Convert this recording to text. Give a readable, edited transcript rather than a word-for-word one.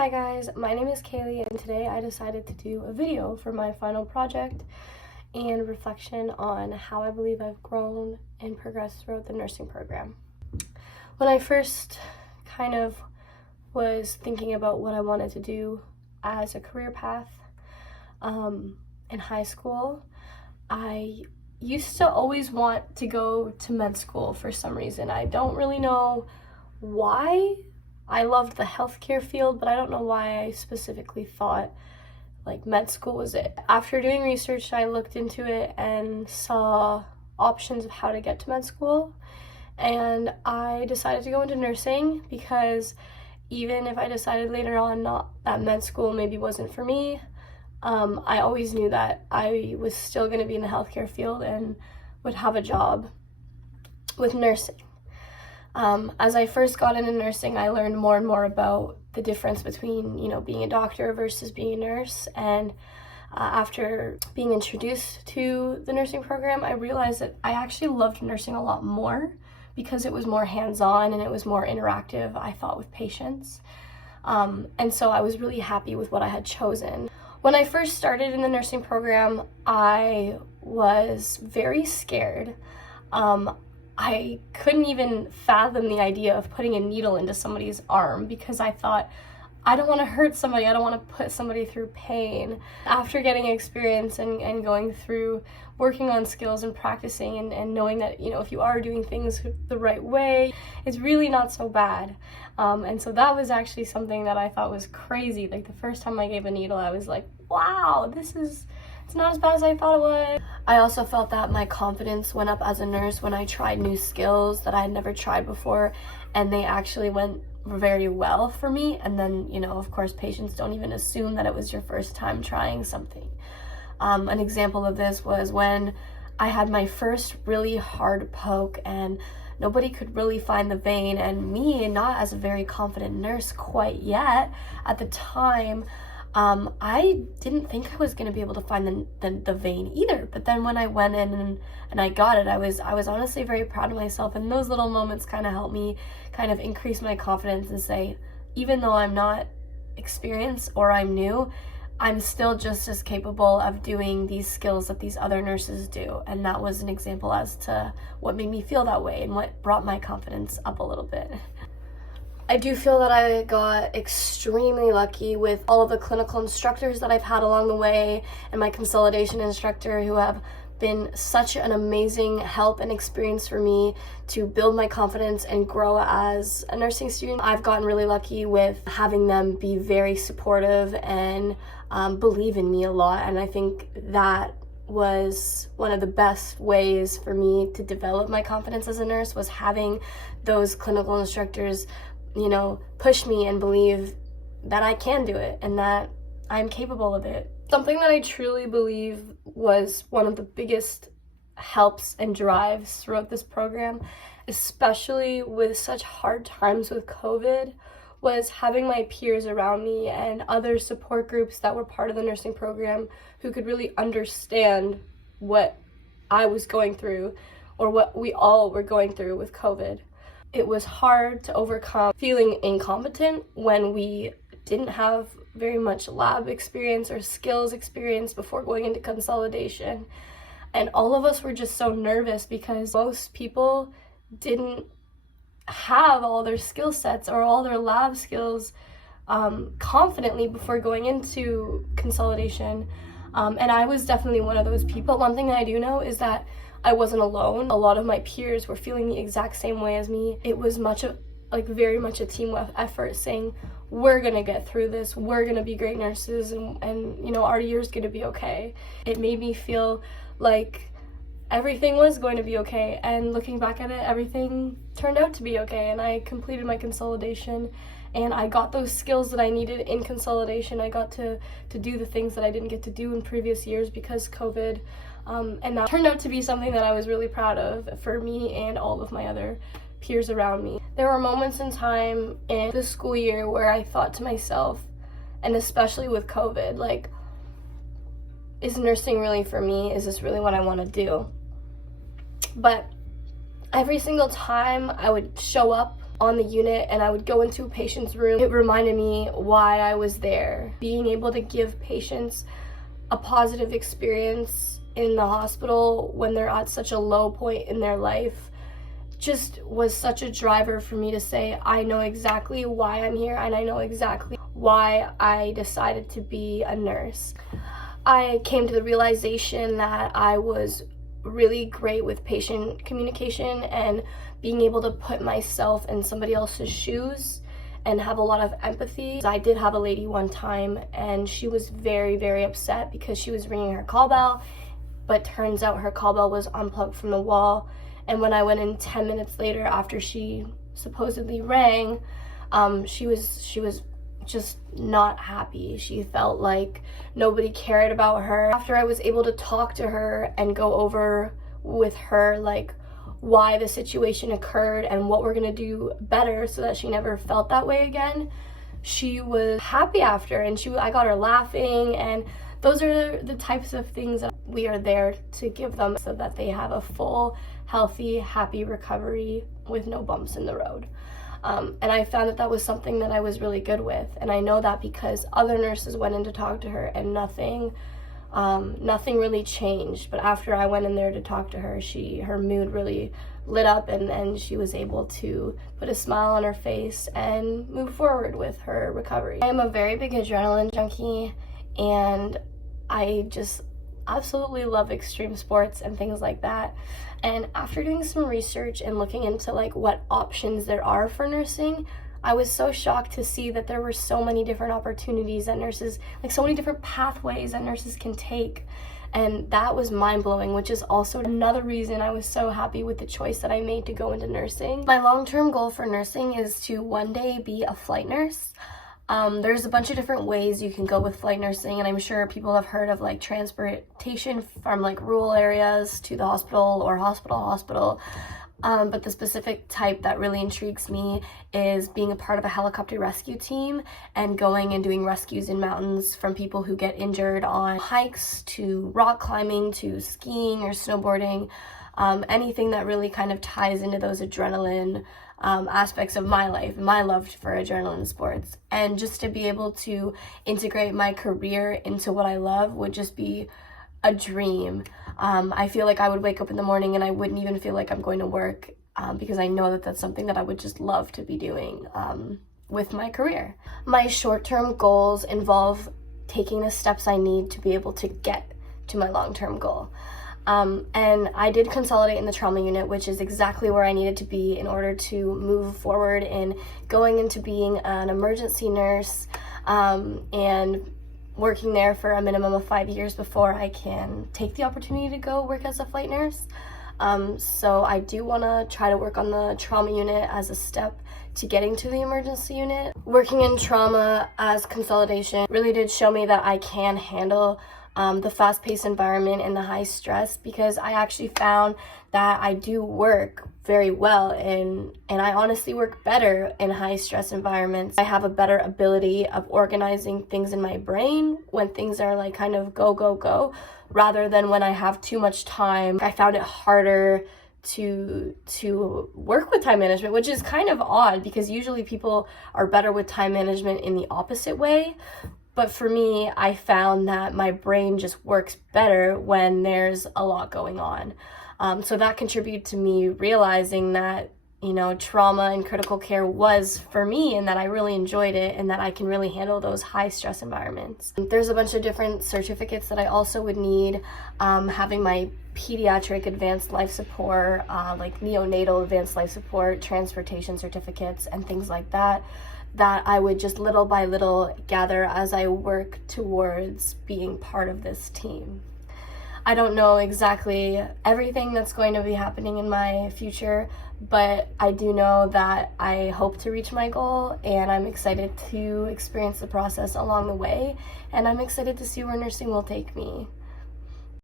Hi guys, my name is Kaylee and today I decided to do a video for my final project and reflection on how I believe I've grown and progressed throughout the nursing program. When I first kind of was thinking about what I wanted to do as a career path in high school, I used to always want to go to med school for some reason. I don't really know why. I loved the healthcare field, but I don't know why I specifically thought like med school was it. After doing research, I looked into it and saw options of how to get to med school, and I decided to go into nursing because even if I decided later on not that med school maybe wasn't for me, I always knew that I was still going to be in the healthcare field and would have a job with nursing. As I first got into nursing, I learned more and more about the difference between, being a doctor versus being a nurse. And after being introduced to the nursing program, I realized that I actually loved nursing a lot more because it was more hands-on and it was more interactive, I thought, with patients. And so I was really happy with what I had chosen. When I first started in the nursing program, I was very scared. I couldn't even fathom the idea of putting a needle into somebody's arm because I thought, I don't want to hurt somebody, I don't want to put somebody through pain. After getting experience and going through working on skills and practicing and knowing that, if you are doing things the right way, it's really not so bad. And so that was actually something that I thought was crazy. Like the first time I gave a needle, I was like, wow, it's not as bad as I thought it was. I also felt that my confidence went up as a nurse when I tried new skills that I had never tried before, and they actually went very well for me. And then, of course, patients don't even assume that it was your first time trying something. An example of this was when I had my first really hard poke and nobody could really find the vein, and me, not as a very confident nurse quite yet at the time, I didn't think I was going to be able to find the vein either. But then when I went in and I got it, I was honestly very proud of myself. And those little moments kind of helped me kind of increase my confidence and say, even though I'm not experienced or I'm new, I'm still just as capable of doing these skills that these other nurses do. And that was an example as to what made me feel that way and what brought my confidence up a little bit. I do feel that I got extremely lucky with all of the clinical instructors that I've had along the way and my consolidation instructor, who have been such an amazing help and experience for me to build my confidence and grow as a nursing student. I've gotten really lucky with having them be very supportive and believe in me a lot, and I think that was one of the best ways for me to develop my confidence as a nurse, was having those clinical instructors push me and believe that I can do it and that I'm capable of it. Something that I truly believe was one of the biggest helps and drives throughout this program, especially with such hard times with COVID, was having my peers around me and other support groups that were part of the nursing program who could really understand what I was going through or what we all were going through with COVID. It was hard to overcome feeling incompetent when we didn't have very much lab experience or skills experience before going into consolidation. And all of us were just so nervous because most people didn't have all their skill sets or all their lab skills confidently before going into consolidation. And I was definitely one of those people. One thing that I do know is that I wasn't alone. A lot of my peers were feeling the exact same way as me. It was very much a team effort, saying, we're gonna get through this, we're gonna be great nurses, and our year's gonna be okay. It made me feel like everything was going to be okay, and looking back at it, everything turned out to be okay, and I completed my consolidation, and I got those skills that I needed in consolidation. I got to do the things that I didn't get to do in previous years because COVID. And that turned out to be something that I was really proud of for me and all of my other peers around me. There were moments in time in the school year where I thought to myself, and especially with COVID, like, is nursing really for me? Is this really what I want to do? But every single time I would show up on the unit and I would go into a patient's room, it reminded me why I was there. Being able to give patients a positive experience in the hospital when they're at such a low point in their life just was such a driver for me to say, I know exactly why I'm here and I know exactly why I decided to be a nurse. I came to the realization that I was really great with patient communication and being able to put myself in somebody else's shoes and have a lot of empathy. I did have a lady one time and she was very, very upset because she was ringing her call bell, but turns out her call bell was unplugged from the wall. And when I went in 10 minutes later after she supposedly rang, she was just not happy. She felt like nobody cared about her. After I was able to talk to her and go over with her like why the situation occurred and what we're gonna do better so that she never felt that way again, she was happy after, and I got her laughing, and those are the types of things that we are there to give them so that they have a full, healthy, happy recovery with no bumps in the road. And I found that that was something that I was really good with, and I know that because other nurses went in to talk to her and nothing really changed. But after I went in there to talk to her, her mood really lit up, and she was able to put a smile on her face and move forward with her recovery. I am a very big adrenaline junkie, and I just absolutely love extreme sports and things like that. And after doing some research and looking into like what options there are for nursing, I was so shocked to see that there were so many different opportunities that nurses, like so many different pathways that nurses can take. And that was mind-blowing, which is also another reason I was so happy with the choice that I made to go into nursing. My long-term goal for nursing is to one day be a flight nurse. There's a bunch of different ways you can go with flight nursing, and I'm sure people have heard of like transportation from like rural areas to the hospital or hospital. But the specific type that really intrigues me is being a part of a helicopter rescue team and going and doing rescues in mountains from people who get injured on hikes to rock climbing to skiing or snowboarding, anything that really kind of ties into those adrenaline aspects of my life, my love for adrenaline sports. And just to be able to integrate my career into what I love would just be a dream. I feel like I would wake up in the morning and I wouldn't even feel like I'm going to work because I know that that's something that I would just love to be doing with my career. My short-term goals involve taking the steps I need to be able to get to my long-term goal. And I did consolidate in the trauma unit, which is exactly where I needed to be in order to move forward in going into being an emergency nurse and working there for a minimum of 5 years before I can take the opportunity to go work as a flight nurse. So I do want to try to work on the trauma unit as a step to getting to the emergency unit. Working in trauma as consolidation really did show me that I can handle the fast-paced environment and the high stress, because I actually found that I do work very well and I honestly work better in high stress environments. I have a better ability of organizing things in my brain when things are like kind of go, rather than when I have too much time. I found it harder to work with time management, which is kind of odd because usually people are better with time management in the opposite way. But for me, I found that my brain just works better when there's a lot going on. So that contributed to me realizing that, you know, trauma and critical care was for me and that I really enjoyed it and that I can really handle those high stress environments. There's a bunch of different certificates that I also would need, having my pediatric advanced life support, like neonatal advanced life support, transportation certificates, and things like that I would just little by little gather as I work towards being part of this team. I don't know exactly everything that's going to be happening in my future, but I do know that I hope to reach my goal, and I'm excited to experience the process along the way, and I'm excited to see where nursing will take me.